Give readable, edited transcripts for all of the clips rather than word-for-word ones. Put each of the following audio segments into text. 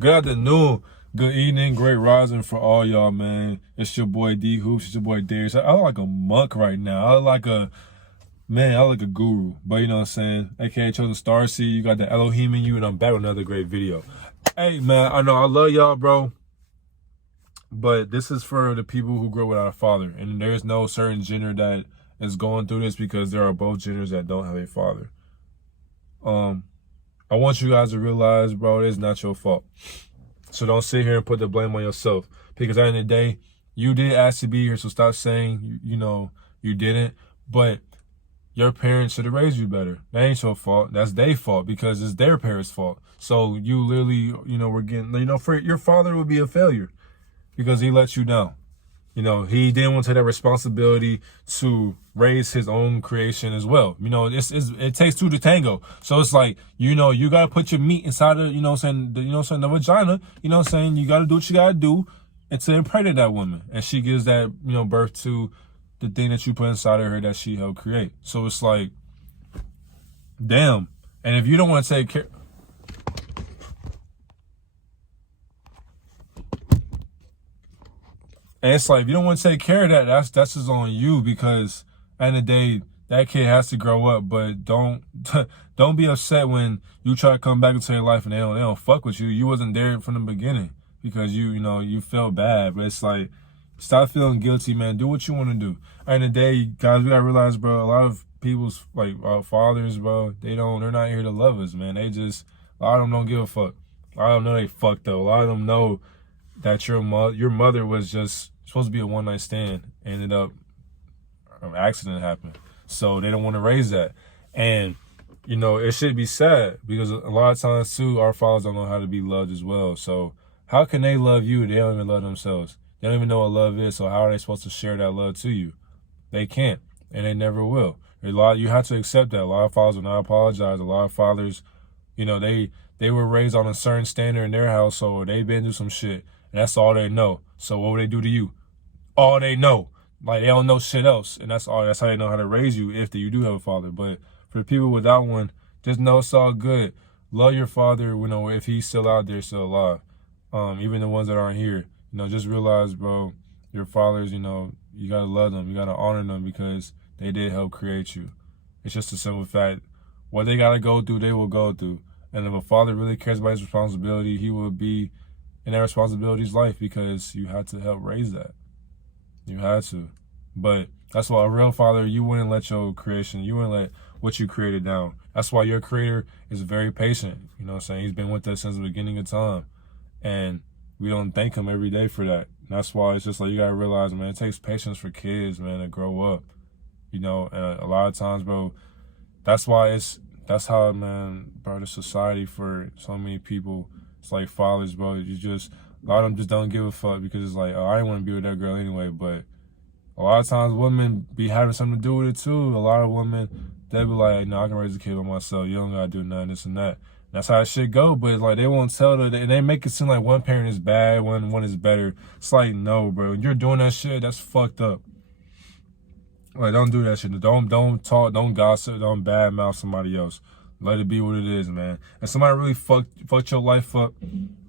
Good afternoon, good evening, great rising for all y'all, man. It's your boy D Hoops, it's your boy Darius. I look like a monk right now. I look like a guru. But you know what I'm saying? AKA Chosen Starseed, you got the Elohim in you, and I'm back with another great video. Hey man, I know I love y'all, bro. But this is for the people who grow without a father. And there's no certain gender that is going through this because there are both genders that don't have a father. I want you guys to realize, bro, it's not your fault. So don't sit here and put the blame on yourself. Because at the end of the day, you did ask to be here, so stop saying, you didn't. But your parents should have raised you better. That ain't your fault. That's their fault because it's their parents' fault. So you literally, we're getting, for your father would be a failure because he let you down. He didn't want to take that responsibility to raise his own creation as well. It takes two to tango. So it's like, you got to put your meat inside of, the vagina, you got to do what you got to do and to impregnate that woman. And she gives that, birth to the thing that you put inside of her that she helped create. So it's like, damn. And if you don't want to take care... And it's like, if you don't want to take care of that, that's just on you because at the end of the day, that kid has to grow up. But don't be upset when you try to come back into your life and they don't fuck with you. You wasn't there from the beginning because you felt bad. But it's like, stop feeling guilty, man. Do what you want to do. At the end of the day, guys, we gotta realize, bro, a lot of people's fathers, bro, they're not here to love us, man. A lot of them don't give a fuck. A lot of them know they fucked up. A lot of them know that your mother was just supposed to be a one-night stand. Ended up an accident happened. So they don't want to raise that. And, it should be sad because a lot of times, too, our fathers don't know how to be loved as well. So how can they love you? They don't even love themselves. They don't even know what love is. So how are they supposed to share that love to you? They can't, and they never will. You have to accept that. A lot of fathers will not apologize. A lot of fathers, they were raised on a certain standard in their household. They've been through some shit. And that's all they know. So what would they do to you? All they know. Like, they don't know shit else. And that's how they know how to raise you if you do have a father. But for the people without one, just know it's all good. Love your father, if he's still out there, still alive. Even the ones that aren't here. Just realize, bro, your fathers, you got to love them. You got to honor them because they did help create you. It's just a simple fact. What they got to go through, they will go through. And if a father really cares about his responsibility, he will be in that responsibility's life because you had to help raise that. You had to. But that's why a real father, you wouldn't let your creation, you wouldn't let what you created down. That's why your creator is very patient. You know what I'm saying? He's been with us since the beginning of time. And we don't thank him every day for that. And that's why it's just like, you got to realize, man, it takes patience for kids, man, to grow up. And a lot of times, bro, that's how, man, bro, the society for so many people, it's like fathers, bro. A lot of them just don't give a fuck because it's like, oh, I didn't want to be with that girl anyway. But a lot of times women be having something to do with it too. A lot of women, they be like, no, I can raise a kid by myself. You don't got to do nothing, this and that. That's how it should go. But it's like, they won't tell her. They make it seem like one parent is bad, one is better. It's like, no, bro. When you're doing that shit, that's fucked up. Like, don't do that shit. Don't talk, don't gossip, don't badmouth somebody else. Let it be what it is, man. And somebody really fucked your life up,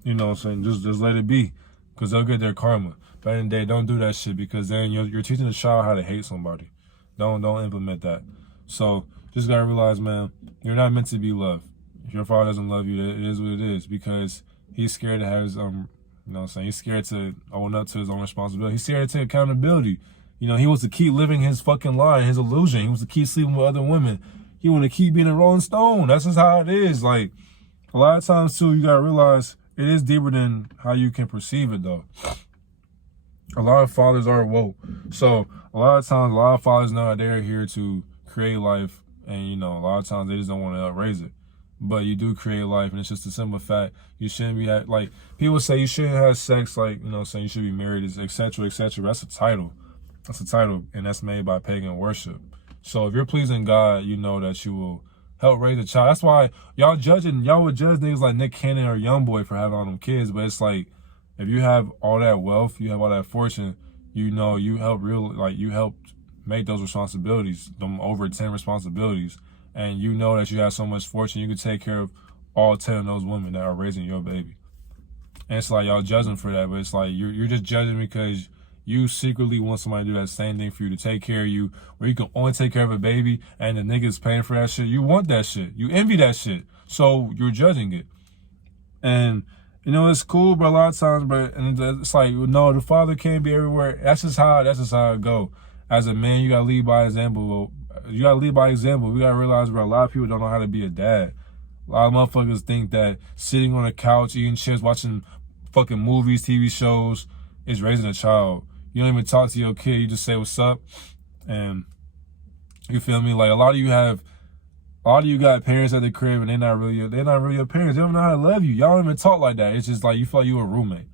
you know what I'm saying? Just let it be, because they'll get their karma. But at the end of the day, don't do that shit, because then you're teaching the child how to hate somebody. Don't implement that. So just gotta realize, man, you're not meant to be loved. If your father doesn't love you, it is what it is, because he's scared to have his he's scared to own up to his own responsibility. He's scared to take accountability. He wants to keep living his fucking lie, his illusion. He wants to keep sleeping with other women. He want to keep being a Rolling Stone. That's just how it is. Like, a lot of times, too, you got to realize it is deeper than how you can perceive it, though. A lot of fathers are woke. So, a lot of times, a lot of fathers know that they're here to create life. And, a lot of times, they just don't want to raise it. But you do create life, and it's just a simple fact. You shouldn't be, like, people say you shouldn't have sex, like, saying you should be married, etc., etc. That's a title. That's a title, and that's made by pagan worship. So if you're pleasing God, you know that you will help raise a child. That's why y'all would judge niggas like Nick Cannon or Youngboy for having all them kids. But it's like, if you have all that wealth, you have all that fortune, you helped make those responsibilities, them over 10 responsibilities. And you know that you have so much fortune, you can take care of all 10 of those women that are raising your baby. And it's like y'all judging for that, but it's like you're just judging because you secretly want somebody to do that same thing for you, to take care of you, where you can only take care of a baby and the nigga's paying for that shit. You want that shit. You envy that shit. So you're judging it. And, you know, it's cool, but a lot of times, but and it's like, no, the father can't be everywhere. That's just how it go. As a man, you gotta lead by example. You gotta lead by example. We gotta realize, bro, a lot of people don't know how to be a dad. A lot of motherfuckers think that sitting on a couch, eating chips, watching fucking movies, TV shows is raising a child. You don't even talk to your kid. You just say what's up, and you feel me? Like a lot of you got parents at the crib, and they're not really your parents. They don't know how to love you. Y'all don't even talk like that. It's just like you feel like you a roommate.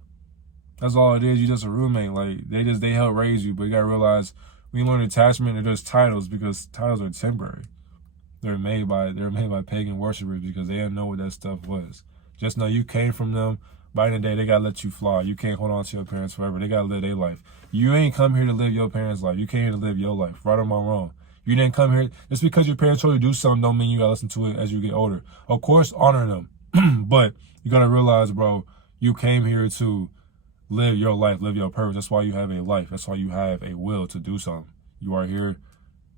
That's all it is. You just a roommate. Like they help raise you, but you gotta realize when you learn attachment, they're just titles, because titles are temporary. They're made by pagan worshipers because they didn't know what that stuff was. Just know you came from them. By the end of the day, they gotta let you fly. You can't hold on to your parents forever. They gotta live their life. You ain't come here to live your parents' life. You came here to live your life. Right or wrong. You didn't come here. Just because your parents told you to do something don't mean you gotta listen to it as you get older. Of course, honor them. But you gotta realize, bro, you came here to live your life, live your purpose. That's why you have a life. That's why you have a will to do something. You are here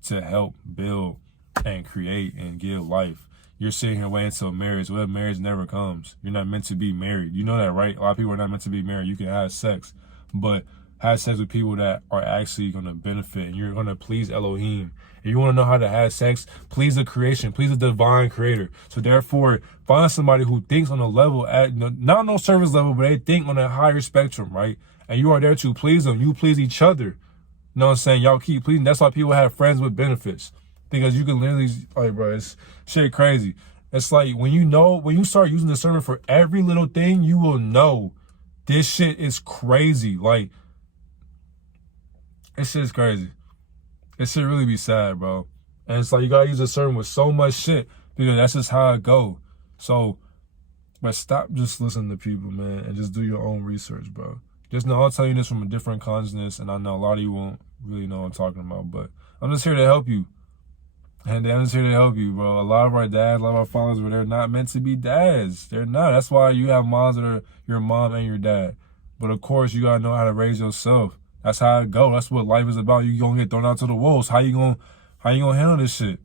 to help build and create and give life. You're sitting here waiting until marriage. Well, marriage never comes. You're not meant to be married. You know that, right? A lot of people are not meant to be married. You can have sex, but have sex with people that are actually going to benefit, and you're going to please Elohim. If you want to know how to have sex, please the creation, please the divine creator. So therefore, find somebody who thinks on a level, not on no service level, but they think on a higher spectrum, right? And you are there to please them. You please each other. You know what I'm saying? Y'all keep pleasing. That's why people have friends with benefits. Because you can literally, like, bro, it's shit crazy. It's like when you start using the server for every little thing, you will know this shit is crazy. Like, this shit's crazy. It should really be sad, bro. And it's like you gotta use a server with so much shit because that's just how it go. So, but stop just listening to people, man, and just do your own research, bro. Just know I'll tell you this from a different consciousness, and I know a lot of you won't really know what I'm talking about, but I'm just here to help you. And I'm just here to help you, bro. A lot of our dads, a lot of our fathers, they're not meant to be dads. They're not. That's why you have moms that are your mom and your dad. But of course, you gotta know how to raise yourself. That's how it go. That's what life is about. You gonna get thrown out to the wolves. How you gonna handle this shit?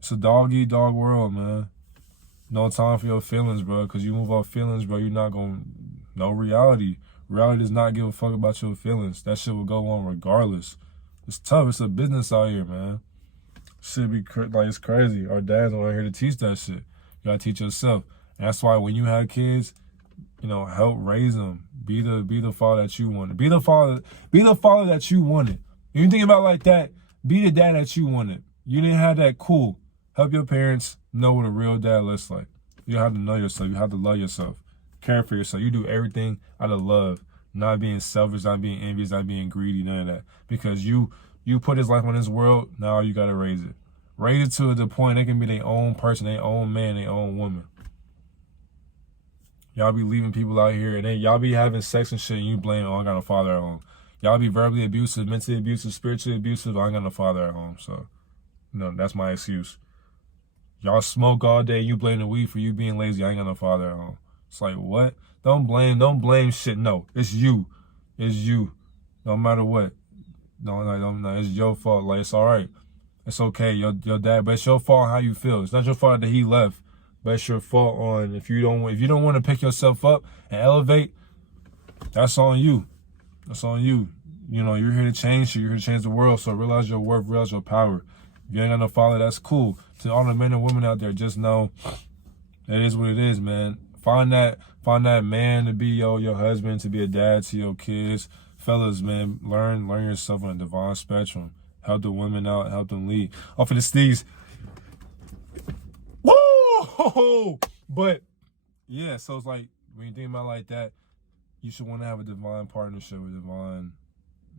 It's a dog-eat-dog world, man. No time for your feelings, bro. Because you move off feelings, bro, you're not gonna know reality. Reality does not give a fuck about your feelings. That shit will go on regardless. It's tough. It's a business out here, man. Shit be like, it's crazy. Our dads are here to teach that shit. You gotta teach yourself. And that's why when you have kids, you know, help raise them. Be the father that you wanted. Be the father that you wanted. If you think about it like that, be the dad that you wanted. You didn't have that, cool. Help your parents know what a real dad looks like. You have to know yourself. You have to love yourself. Care for yourself. You do everything out of love. Not being selfish, not being envious, not being greedy, none of that. Because you put his life on this world, now you gotta raise it. Raise it to the point they can be their own person, their own man, their own woman. Y'all be leaving people out here, and then y'all be having sex and shit, and you blame, oh, I got a father at home. Y'all be verbally abusive, mentally abusive, spiritually abusive, I ain't got no father at home. So, no, that's my excuse. Y'all smoke all day, you blame the weed for you being lazy, I ain't got no father at home. It's like, what? Don't blame shit. No, it's you. It's you. No matter what. No, it's your fault. Like, it's all right. It's okay, your dad, but it's your fault on how you feel. It's not your fault that he left, but it's your fault on if you don't want to pick yourself up and elevate. That's on you. That's on you. You know, you're here to change shit. You're here to change the world. So realize your worth, realize your power. If you ain't got no father, that's cool. To all the men and women out there, just know it is what it is, man. Find that man to be your husband, to be a dad to your kids. Fellas, man, learn yourself on a divine spectrum. Help the women out, help them lead. Off of the steez. Woo! But yeah, so it's like when you think about it like that, you should want to have a divine partnership with divine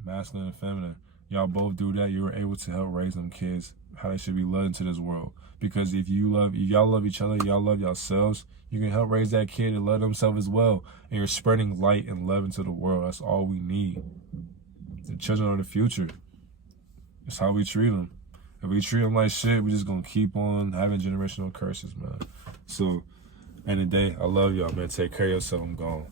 masculine and feminine. Y'all both do that, you're able to help raise them kids how they should be led into this world. Because if y'all love each other, y'all love yourselves, you can help raise that kid and love themselves as well. And you're spreading light and love into the world. That's all we need. The children are the future. It's how we treat them. If we treat them like shit, we just gonna keep on having generational curses, man. So, end of the day, I love y'all, man. Take care of yourself. I'm gone.